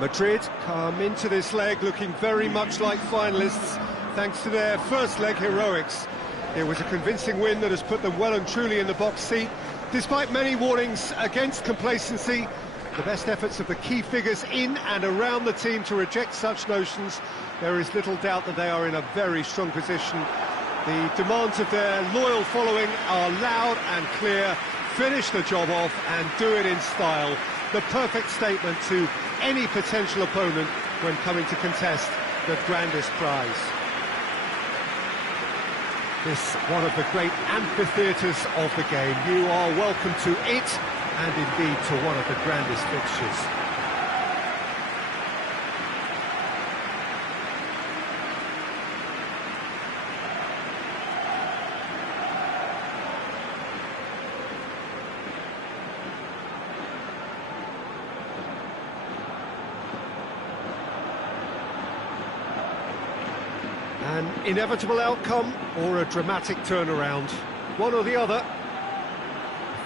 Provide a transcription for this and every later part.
Madrid come into this leg looking very much like finalists, thanks to their first leg heroics. It was a convincing win that has put them well and truly in the box seat. Despite many warnings against complacency, the best efforts of the key figures in and around the team to reject such notions, there is little doubt that they are in a very strong position. The demands of their loyal following are loud and clear. Finish the job off and do it in style. The perfect statement to any potential opponent when coming to contest the grandest prize. This one of the great amphitheatres of the game. You are welcome to it, and indeed to one of the grandest fixtures. An inevitable outcome or a dramatic turnaround? One or the other?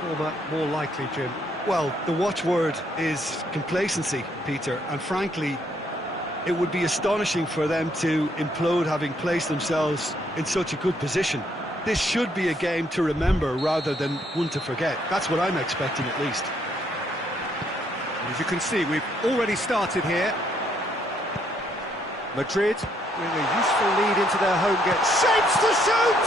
Former more likely, Jim. Well, the watchword is complacency, Peter, and frankly, it would be astonishing for them to implode having placed themselves in such a good position. This should be a game to remember rather than one to forget. That's what I'm expecting, at least. As you can see, we've already started here. Madrid bring a useful lead into their home get. Shapes to shoot!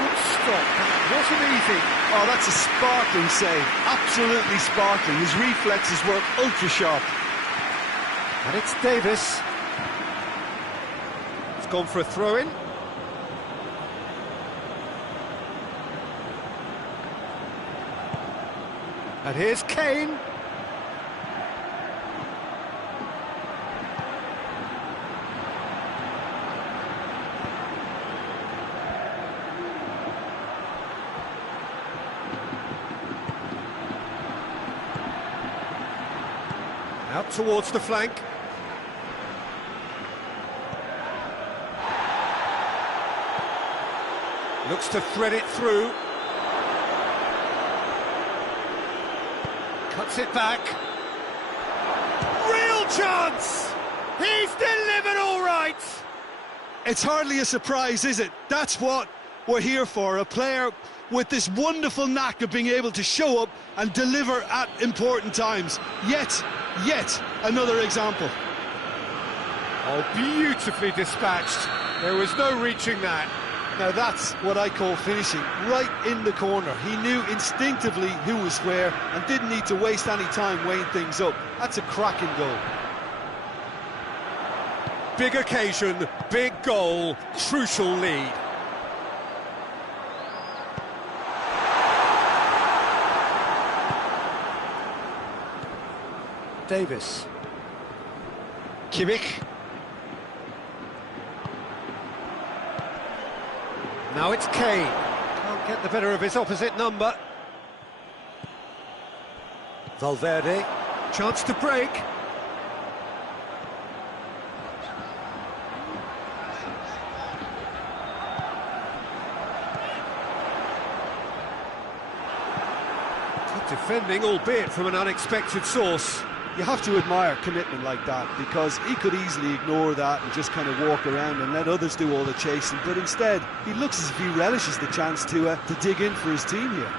Good stop, that wasn't easy. Oh, that's a sparkling save, absolutely sparkling. His reflexes work ultra-sharp. And it's Davis. It's gone for a throw-in. And here's Kane. Out towards the flank. Looks to thread it through. Cuts it back. Real chance! He's delivered all right! It's hardly a surprise, is it? That's what we're here for. A player with this wonderful knack of being able to show up and deliver at important times. Yet another example. Oh, beautifully dispatched. There was no reaching that. Now that's what I call finishing, right in the corner. He knew instinctively who was where and didn't need to waste any time weighing things up. That's a cracking goal. Big occasion, big goal, crucial lead. Davis. Kimmich. Now it's Kane. Can't get the better of his opposite number. Valverde. Chance to break. Good defending, albeit from an unexpected source. You have to admire commitment like that, because he could easily ignore that and just kind of walk around and let others do all the chasing, but instead he looks as if he relishes the chance to dig in for his team here.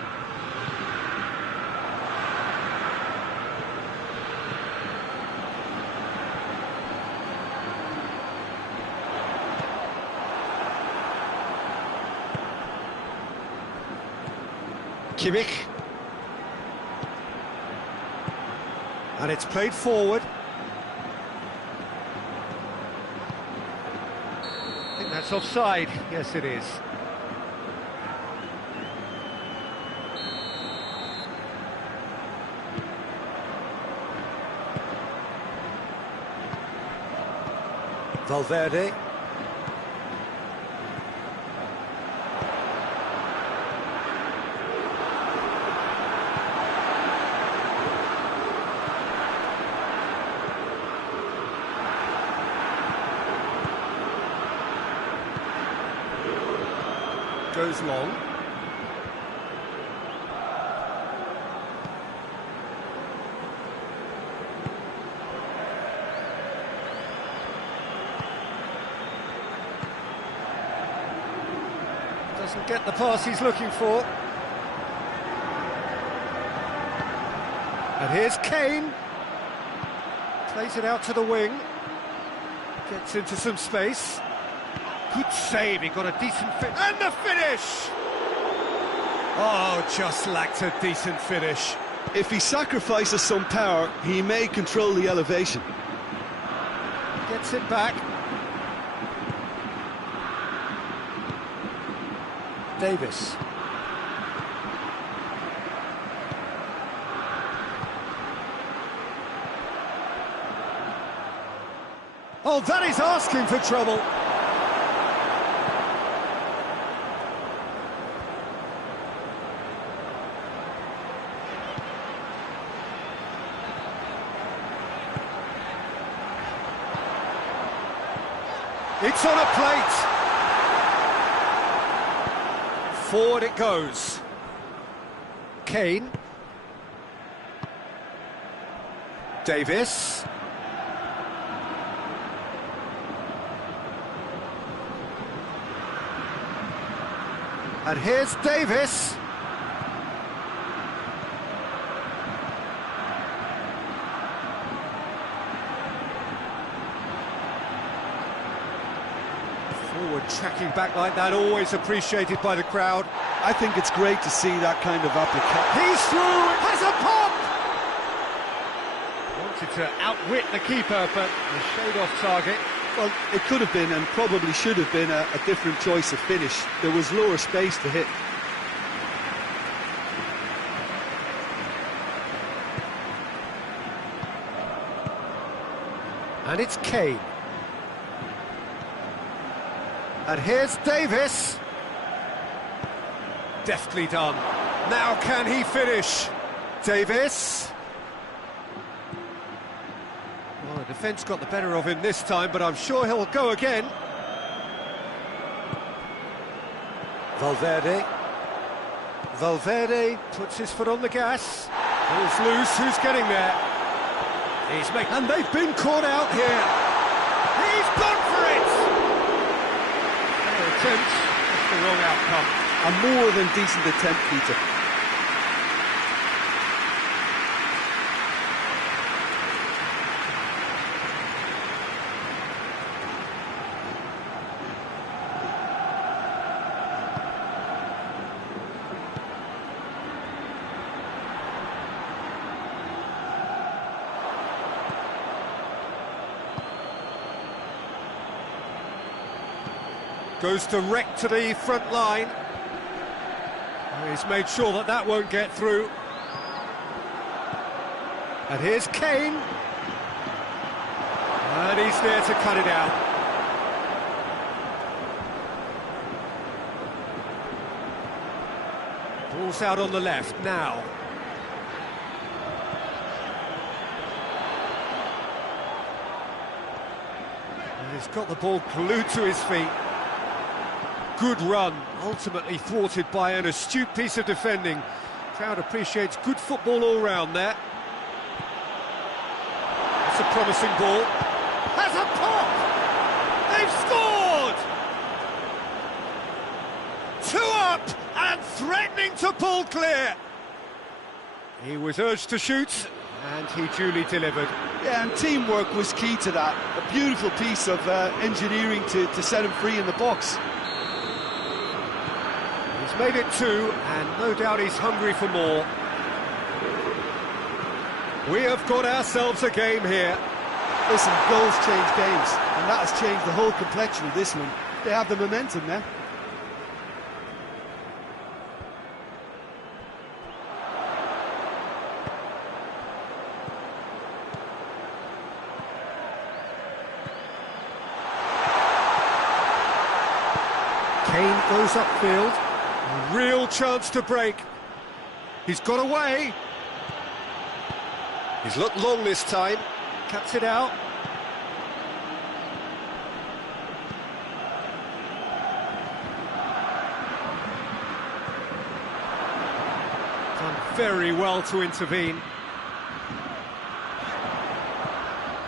Kimmich. And it's played forward. I think that's offside. Yes, it is. Valverde. Goes long. Doesn't get the pass he's looking for. And here's Kane. Plays it out to the wing. Gets into some space. Good save, he got a decent fit. And the finish! Oh, just lacked a decent finish. If he sacrifices some power, he may control the elevation. Gets it back. Davis. Oh, that is asking for trouble. It's on a plate. Forward it goes. Kane. Davis. And here's Davis. Forward tracking back like that, always appreciated by the crowd. I think it's great to see that kind of application. He's through, has a pop! Wanted to outwit the keeper, but a shade off target. Well, it could have been and probably should have been a different choice of finish. There was lower space to hit. And it's Kane. And here's Davis. Deftly done. Now can he finish? Davis. Well, the defence got the better of him this time, but I'm sure he'll go again. Valverde. Valverde puts his foot on the gas. Ball's loose, who's getting there? He's making... And they've been caught out here. He's gone for it! Fair attempt, just the wrong outcome. A more than decent attempt, Peter. Goes direct to the front line. He's made sure that that won't get through. And here's Kane. And he's there to cut it out. Ball's out on the left now. And he's got the ball glued to his feet. Good run, ultimately thwarted by an astute piece of defending. Crowd appreciates good football all round there. That's a promising ball. Has a pop! They've scored! 2 up and threatening to pull clear. He was urged to shoot and he duly delivered. Yeah, and teamwork was key to that. A beautiful piece of engineering to set him free in the box. He's made it 2, and no doubt he's hungry for more. We have got ourselves a game here. Listen, goals change games, and that has changed the whole complexion of this one. They have the momentum now. Kane goes upfield. A real chance to break. He's got away. He's looked long this time. Cuts it out. Done very well to intervene.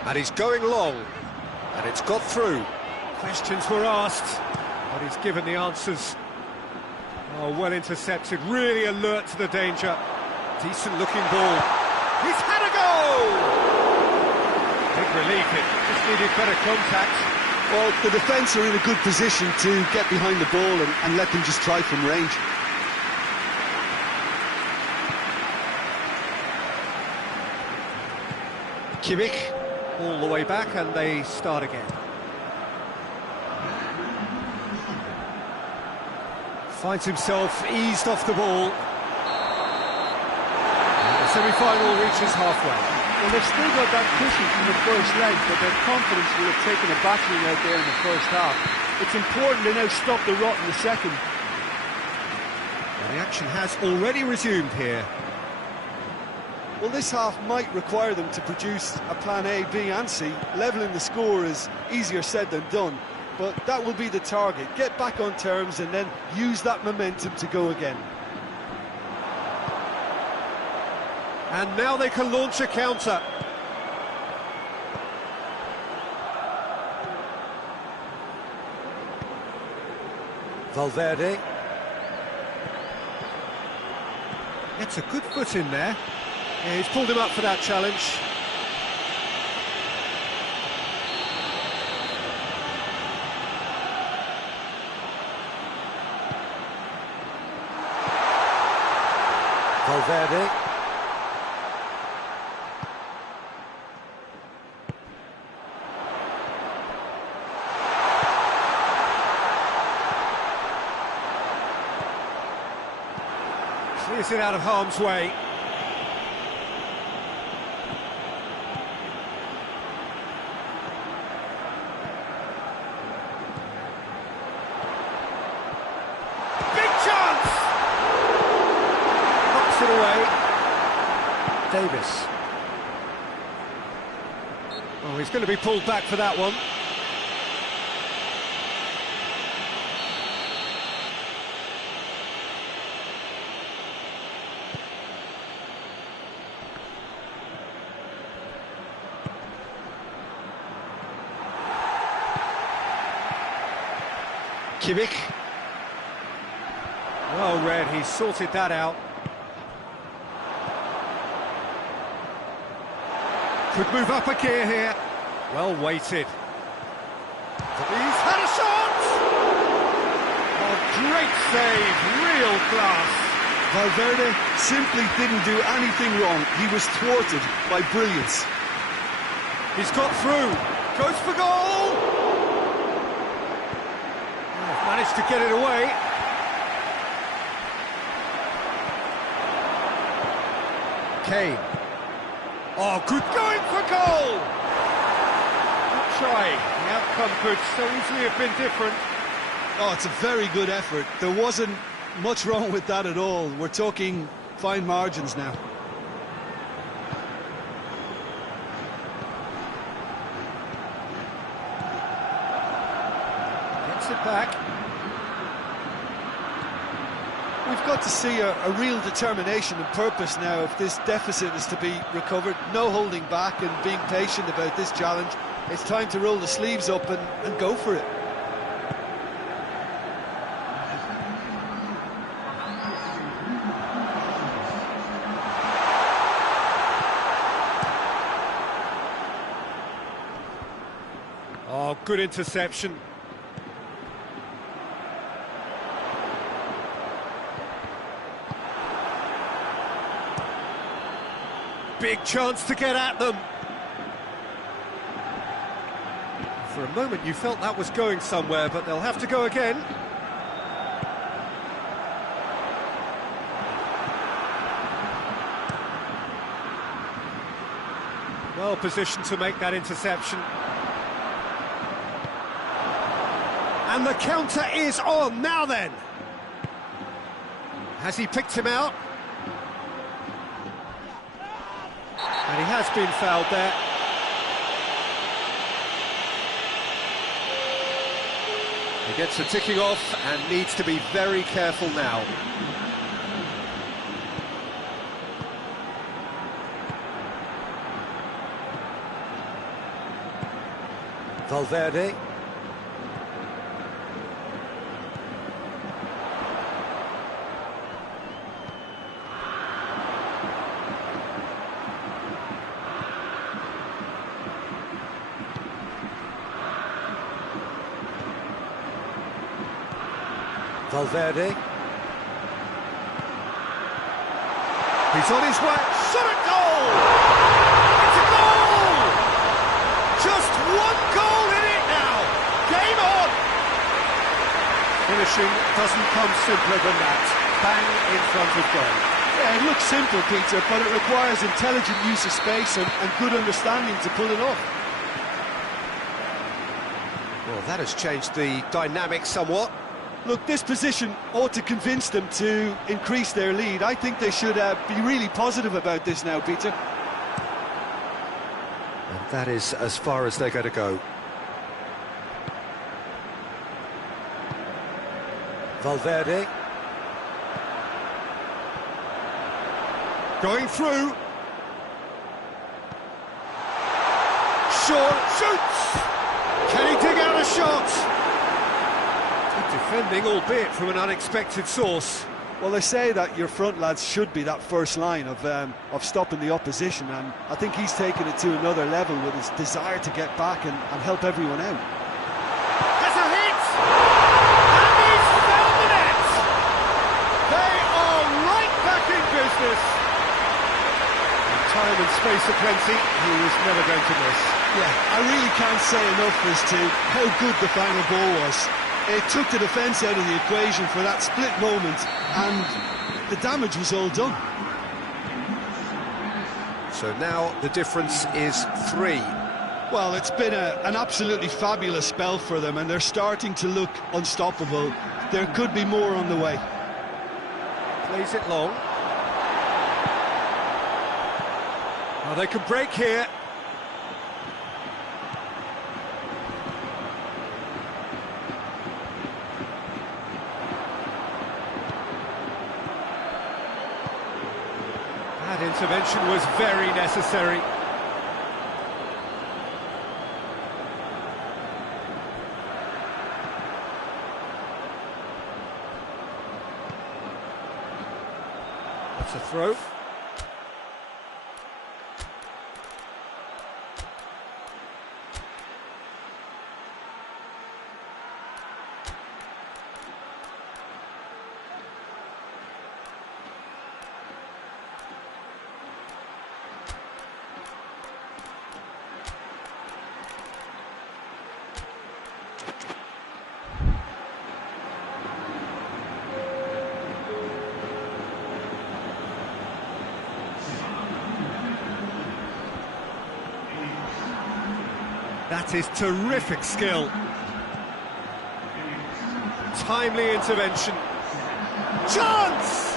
And he's going long. And it's got through. Questions were asked, but he's given the answers. Oh, well intercepted, really alert to the danger. Decent looking ball. He's had a go! Big relief, it just needed better contact. Well, the defence are in a good position to get behind the ball and let them just try from range. Kimmich, all the way back, and they start again. Finds himself eased off the ball. The semi-final reaches halfway. Well, they've still got that cushion from the first leg, but their confidence will have taken a battering out there in the first half. It's important they now stop the rot in the second. Well, the action has already resumed here. Well, this half might require them to produce a plan A, B and C. Levelling the score is easier said than done, but that will be the target. Get back on terms and then use that momentum to go again. And now they can launch a counter. Valverde. Gets a good foot in there. Yeah, he's pulled him up for that challenge. Valverde. Clears it out of harm's way. It away. Davis. Oh, he's going to be pulled back for that one. Kimmich. Well read, he's sorted that out. Could move up a gear here. Well weighted. He's had a shot! Oh, great save, real class. Valverde simply didn't do anything wrong. He was thwarted by brilliance. He's got through. Goes for goal! Oh, managed to get it away. Kane. Oh, good going for goal! Good try. The outcome could so easily have been different. Oh, it's a very good effort. There wasn't much wrong with that at all. We're talking fine margins now. Gets it back. We've got to see a real determination and purpose now if this deficit is to be recovered. No holding back and being patient about this challenge. It's time to roll the sleeves up and go for it. Oh, good interception. Big chance to get at them. For a moment you felt that was going somewhere, but they'll have to go again. Well positioned to make that interception. And the counter is on. Now then. Has he picked him out? And he has been fouled there. He gets a ticking off and needs to be very careful now. Valverde. Valverde. He's on his way. Shot at goal! It's a goal! Just one goal in it now. Game on! Finishing doesn't come simpler than that. Bang in front of goal. Yeah, it looks simple, Peter, but it requires intelligent use of space and good understanding to pull it off. Well, that has changed the dynamic somewhat. Look, this position ought to convince them to increase their lead. I think they should be really positive about this now, Peter. And that is as far as they're going to go. Valverde. Going through. Short shoots! Can he dig out a shot? Good defending, albeit from an unexpected source. Well, they say that your front lads should be that first line of stopping the opposition, and I think he's taken it to another level with his desire to get back and help everyone out. Has a hit! And he's found the net! They are right back in business. And time and space aplenty, he was never going to miss. Yeah, I really can't say enough as to how good the final ball was. It took the defence out of the equation for that split moment, and the damage was all done. So now the difference is 3. Well, it's been an absolutely fabulous spell for them, and they're starting to look unstoppable. There could be more on the way. Plays it long. Well, they can break here. That intervention was very necessary. That's a throw. That is terrific skill. Timely intervention. Chance!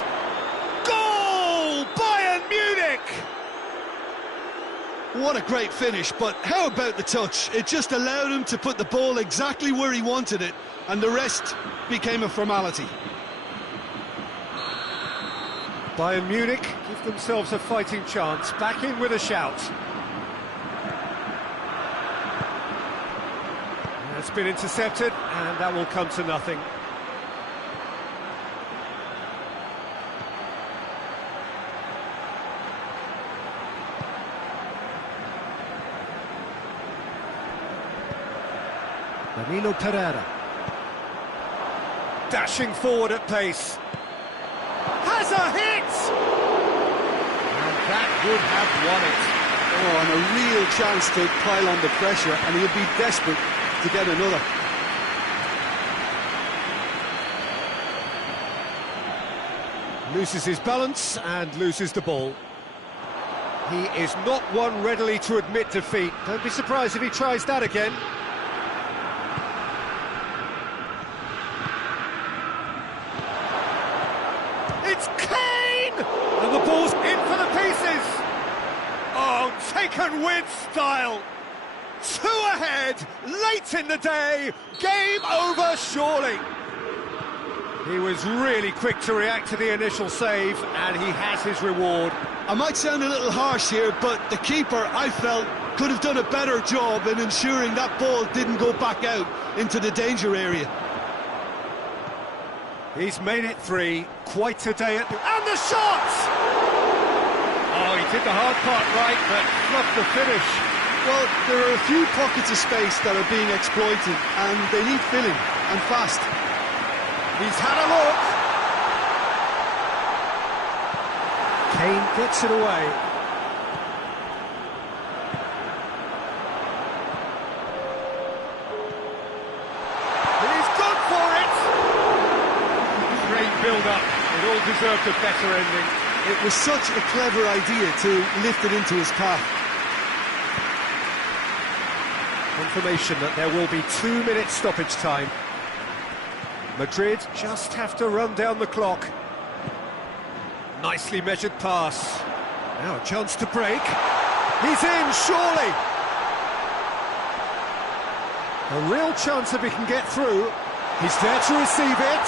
Goal! Bayern Munich! What a great finish, but how about the touch? It just allowed him to put the ball exactly where he wanted it, and the rest became a formality. Bayern Munich give themselves a fighting chance. Back in with a shout. It's been intercepted, and that will come to nothing. Danilo Pereira. Dashing forward at pace. Has a hit! And that would have won it. Oh, and a real chance to pile on the pressure, and he'll be desperate to get another. Loses his balance and loses the ball. He is not one readily to admit defeat. Don't be surprised if he tries that again. It's Kane! And the ball's in for the pieces! Oh, taken with style! 2 ahead, late in the day, game over surely. He was really quick to react to the initial save, and he has his reward. I might sound a little harsh here, but the keeper, I felt, could have done a better job in ensuring that ball didn't go back out into the danger area. He's made it 3, quite a day at the... And the shot! Oh, he did the hard part right, but fluffed the finish. Well, there are a few pockets of space that are being exploited, and they need filling, and fast. He's had a look. Kane gets it away. He's gone for it! Great build-up. It all deserved a better ending. It was such a clever idea to lift it into his path. Confirmation that there will be 2 minutes stoppage time. Madrid just have to run down the clock. Nicely measured pass. Now a chance to break. He's in, surely! A real chance if he can get through. He's there to receive it.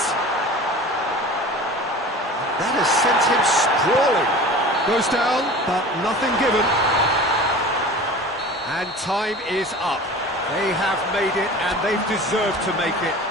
That has sent him sprawling. Goes down, but nothing given. And time is up. They have made it, and they've deserved to make it.